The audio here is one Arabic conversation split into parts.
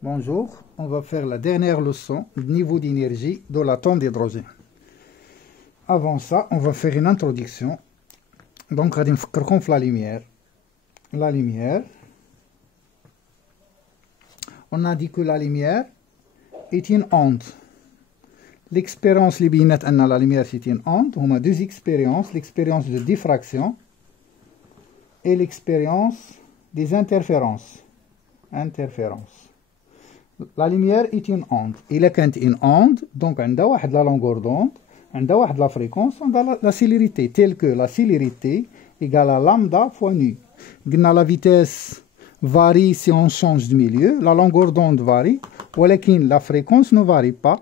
Bonjour, on va faire la dernière leçon du niveau d'énergie de l'atome d'hydrogène. Avant ça, on va faire une introduction. Donc, on va faire la lumière. La lumière. On a dit que la lumière est une onde. L'expérience qui dit que la lumière est une onde, on a deux expériences, l'expérience de diffraction et l'expérience des interférences. La lumière est une onde. Il a une onde, donc on a la longueur d'onde, on a la fréquence, on a la célérité, telle que la célérité égale à lambda fois nu. La vitesse varie si on change de milieu, la longueur d'onde varie, mais la fréquence ne varie pas.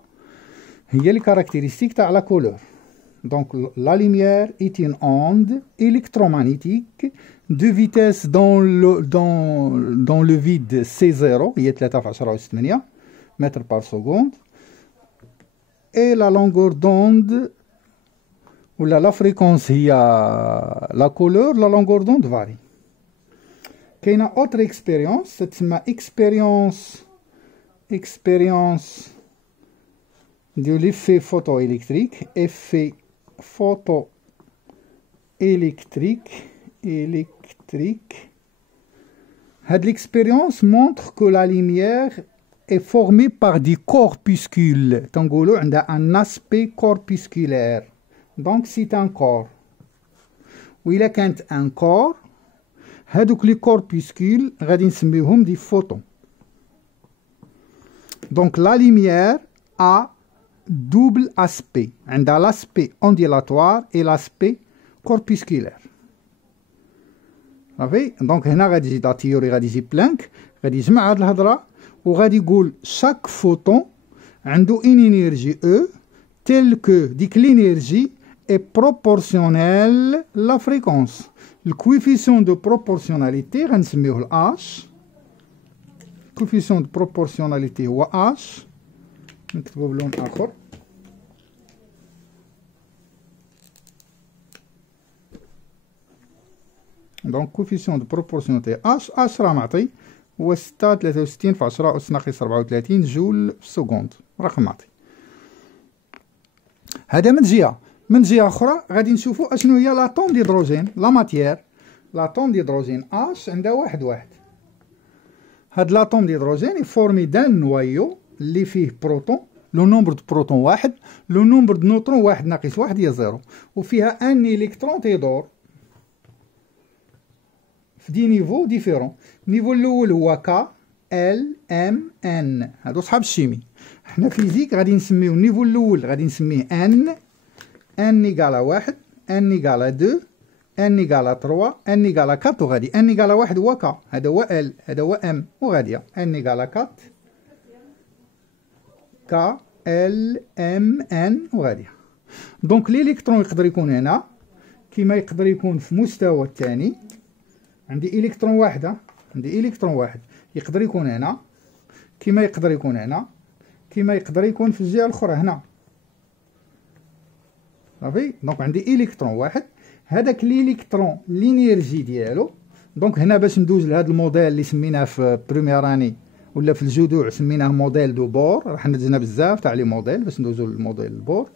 Il y a les caractéristiques de la couleur. Donc la lumière est une onde électromagnétique de vitesse dans le vide C0, il y a 3.8 mètres par seconde, et la longueur d'onde, ou la fréquence, il y a la couleur, la longueur d'onde varie. Il y a une autre expérience, c'est une expérience de l'effet photoélectrique, effet photoélectrique. Cette expérience montre que la lumière est formée par des corpuscules. On a un aspect corpusculaire. Donc c'est un corps. Ou il y a un corps, les corpuscules, on va les des photons. Donc la lumière a double aspect. On a l'aspect ondulatoire et l'aspect corpusculaire. Donc, هنا غادي يجي لا تيوري غادي يجي بلانك غادي يجمع هاد الهضره وغادي يقول chaque photon عنده une énergie E telle que ديك l'énergie est proportionnelle la fréquence. Le coefficient de proportionnalité غنسميوه ال H. coefficient de proportionnalité هو H. نكتبو بلون آخر. دونك كوفيسيون دو بروبورسيوناليتي H راه معطي هو 63 في 10 أس ناقص 34 جول في السكوند، رقم معطي. هذا من جهة أخرى غادي نشوفو أشنو هي لاطوم ديدروجين، لا ماتيير. لاطوم ديدروجين H عندها واحد. هاد لاطوم ديدروجين يفورمي دان نوايو اللي فيه بروتون، لو نومبر دو بروتون واحد، لو نومبر دو نوترون واحد ناقص واحد هي زيرو، وفيها ان إلكترون تيدور في دي نيفو ديفيرون. النيفو الاول هو ك ال ام ان، هادو صحاب الشيمي. حنا فيزيك غادي نسميو النيفو الاول غادي نسميه ان ايكالا واحد، ان ايكالا دو، ان ايكالا تروا، ان ايكالا كات، وغادي ان ايكالا واحد هو ك، هذا هو ال، هذا هو ام، وغادي ان ايكالا كات ك ال ام ان وغادي. دونك الالكترون يقدر يكون هنا كيما يقدر يكون في مستوى الثاني. عندي الكترون واحد يقدر يكون هنا كيما يقدر يكون هنا كيما يقدر يكون في الجهه الاخرى هنا. صافي. دونك عندي الكترون واحد، هذاك الالكترون لينيرجي ديالو. دونك هنا باش ندوز لهذا الموديل اللي سميناه في بريمير اني ولا في الجذوع سميناه موديل دو بور، راح ندزنا بزاف تاع لي موديل باش ندوزو للموديل البور.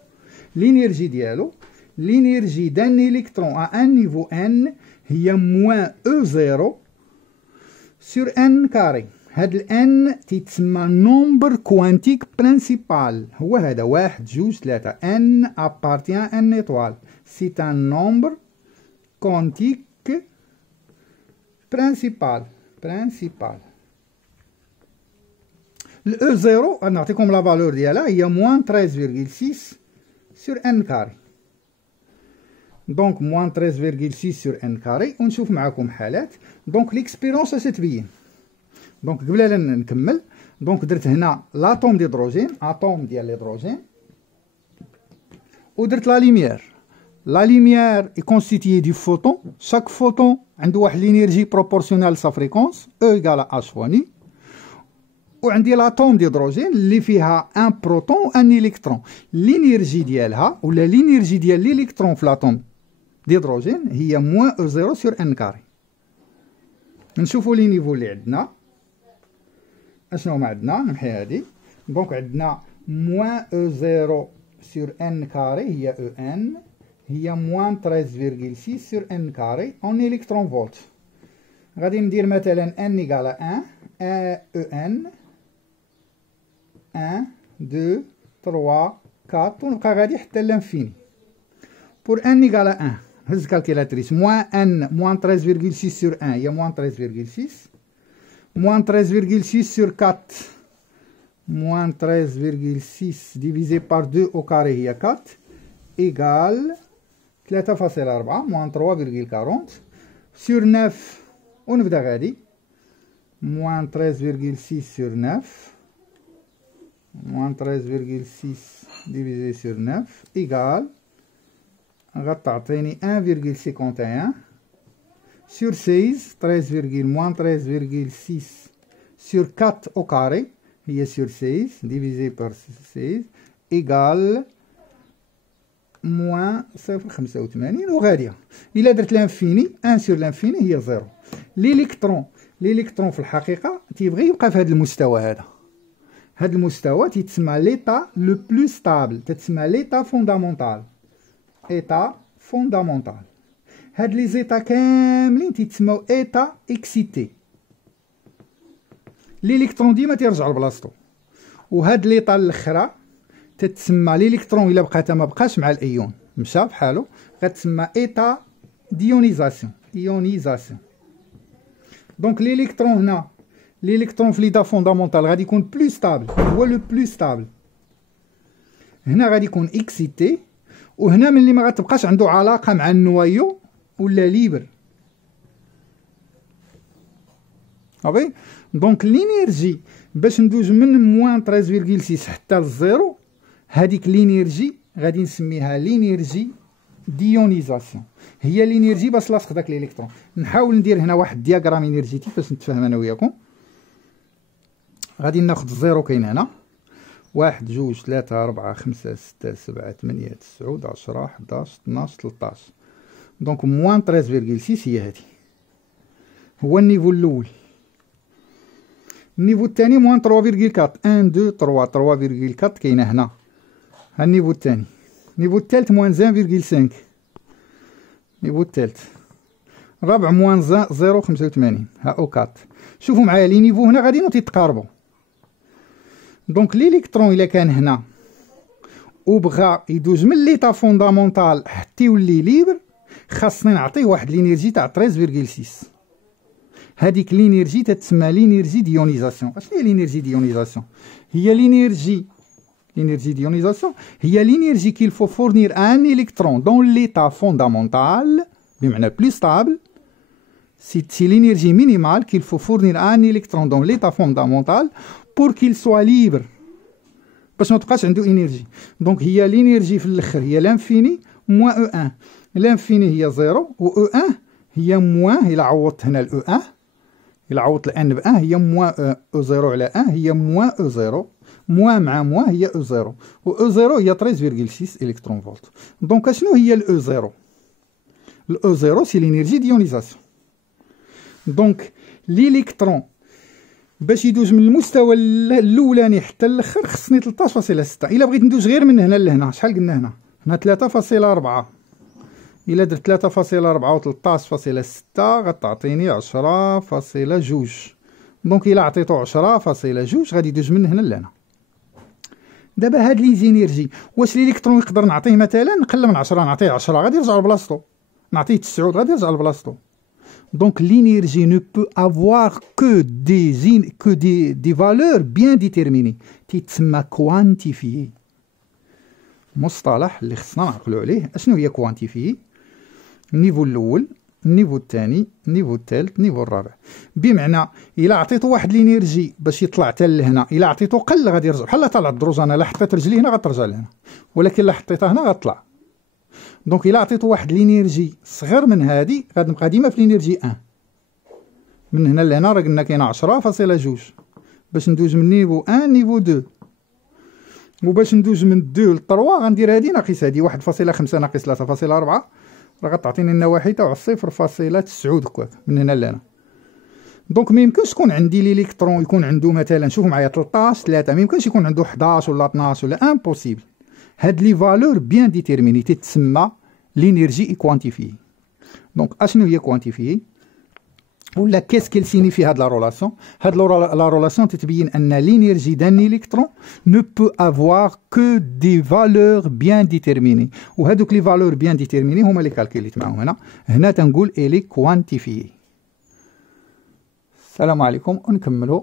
لينيرجي ديالو، لينيرجي دان الكترون ا ان نيفو ان هي موان او زيرو سور ان كاري. هاد الان تيتسمى نومبر كوانتيك برينسيبال، هو هذا واحد جوج ثلاثة. ان ابارتيان ان ايطوال، سي ان نومبر كوانتيك برينسيبال. الاو زيرو نعطيكم لا فالور ديالها هي موان 13.6 سور ان كاري. دونك موان 13.6 سور ان كاري، ونشوف معكم حالات. دونك ليكسبيرونس اش تبين. دونك قبل لا نكمل، دونك درت هنا لاطوم ديدروجين، اتوم ديال الهيدروجين، ودرت لا لوميير. لا لوميير اي كونستيتيي دو فوتون، شاك فوتون عنده واحد لينيرجي بروبورسيونال سا فريكونس او ايكال اش فوا ني. وعندي لاطوم ديدروجين اللي فيها ان بروتون وان الكترون. لينيرجي ديالها ولا لينيرجي ديال الالكترون في لاطوم ديدروجين هي موان او زيرو سور ان كاري. نشوفوا لي نيفو اللي عندنا. اشنو هما عندنا؟ نمحي هادي. دونك عندنا موان او زيرو سور ان كاري هي او ان هي موان 13.6 سور ان كاري اون الكترون فولت. غادي ندير مثلا ان ايكال 1 او ان 1 2 3 4 ونبقى غادي حتى لانفيني. بور ان ايكال 1 هز كالكيلاتريس موان ان موان 13.6 سور 1 هي موان 13.6 moins 13,6 sur 4 moins 13,6 divisé par 2 au carré هي 4 égale 3,4 moins 3,40 sur 9 ونبدا غادي moins 13,6 sur 9 moins 13,6 divisé sur 9 égale غتعطيني 1,51 sur 16, 13, moins 13,6 sur 4 au carré, هي sur 16, divisé par 16, égale moins 0,85 وغادية. إلا درت لانفيني 1 sur لانفيني هي 0. الإلكترون في الحقيقة تيبغي يبقى في هذا المستوى هذا. هذا المستوى تيتسمى ليتا لو بلو ستابل، تتسمى ليتا فوندامونتال. إيتا فوندامونتال. هاد لي زيتا كاملين تيتسماو ايتا اكسيتي. الالكترون ديما تيرجع لبلاصتو، وهاد ليطا الاخرى تتسمى الالكترون الا بقى ما بقاش مع الايون مشى بحالو غتسمى ايتا ديونيزاسيون. دونك الالكترون هنا الالكترون في ليتا فوندامونتال غادي يكون بلو ستابل، هو لو بلو ستابل. هنا غادي يكون اكسيتي، وهنا ملي ما غتبقاش عنده علاقه مع النوايو ولا ليبر. صافي. دونك لينيرجي باش ندوز من موان 13,6 حتى للزيرو، هذيك لينيرجي غادي نسميها لينيرجي ديونيزاسيون. هي لينيرجي باش لاصق داك الالكترون. نحاول ندير هنا واحد دياغرام انرجيتي باش نتفاهم انا وياكم. غادي ناخذ الزيرو كاين هنا 1 2 3 4 5 6 7 8 9 10 11 12 13. دونك موان 13,6 هي هادي، هو النيفو الاول. النيفو الثاني موان 3,4 1 2 3 3,4 كاينه هنا، ها النيفو الثاني. النيفو الثالث موان 1,5. النيفو الثالث. الرابع موان 0,85 ها او 4. شوفوا معايا لي نيفو هنا غاديين تيتقاربوا. دونك الالكترون الا كان هنا وبغى يدوز من ليطا فوندامونتال حتى يولي ليبر، خاصني نعطيه واحد لينيرجي تاع 13,6. هذيك لينيرجي تتسمى لينيرجي ديونيزاسيون. اشنو هي لينيرجي ديونيزاسيون؟ هي لينيرجي ديونيزاسيون هي لينيرجي كيل فو فورنير ان الكترون دون ليطا فوندامونتال بمعنى بلو ستابل. سي لينيرجي مينيمال كيل فو فورنير ان الكترون دون ليطا فوندامونتال pour qu'il soit libre، باش ما تبقاش عنده انرجي. دونك هي لينيرجي في الاخر هي لانفيني موان او 1. لانفيني هي 0 و او 1 هي موان. الى عوضت هنا الاو 1 الى عوضت الان ب 1 هي موان او 0 على 1 هي موان او 0. موان مع موان هي او 0 و او 0 هي 13,6 الكترون فولت. دونك اشنو هي الاو 0؟ الاو 0 سي لينيرجي ديونيزاسيون. دونك الالكترون باش يدوز من المستوى الاولاني حتى الاخر خصني 13,6. الا بغيت ندوز غير من هنا لهنا شحال قلنا هنا 3,4. الا درت 3,4 و 13,6 غتعطيني 10,2. دونك الا عطيتو 10,2 غادي يدوز من هنا لهنا. دابا هاد لي زينيرجي واش الالكترون يقدر نعطيه مثلا نقل من 10 نعطيه 10 غادي يرجع لبلاصتو، نعطيه 9 غادي يرجع لبلاصتو. Donc l'énergie ne peut avoir que des valeurs bien déterminées. تتسمى quantifié. مصطلح اللي خصنا نعقلوا عليه. اشنو هي quantifié؟ النيفو الاول، النيفو الثاني، النيفو الثالث، النيفو الرابع. بمعنى الا عطيتو واحد لينيرجي باش يطلع حتى لهنا، الا عطيتو قل غادي يرجع. بحال طلع الدروجانه، لا حطيت رجلي هنا غترجع لهنا، ولكن لا حطيتها هنا غتطلع. دونك الا عطيتو واحد لينيرجي صغير من هادي غنبقى ديما في لينيرجي 1. من هنا لهنا راه قلنا كاين 10,2 باش ندوز من نيفو 1 نيفو 2. وباش ندوز من 2 ل 3 غندير هادي ناقص هادي 1,5 ناقص 3,4 راه غتعطيني لنا واحدة و 0,9 دكاك من هنا لهنا. دونك ما يمكنش تكون عندي الالكترون يكون عنده مثلا، شوفوا معايا 13 3، ما يمكنش يكون عنده 11 ولا 12 ولا امبوسيبل. هاد لي فالور بيان ديتيرميني تتسمى لينيرجي كوانتيفي. دونك اشنو هي كوانتيفي ولا كيس كيل سينيفي هاد لا رولاسيون؟ هاد لا رولاسيون تتبين ان لينيرجي دان الكترون نو بو افوار كو دي فالور بيان ديتيرميني، وهادوك لي فالور بيان ديتيرميني هما اللي كالكوليت معاهم هنا تنقول الي كوانتيفي. السلام عليكم ونكملوا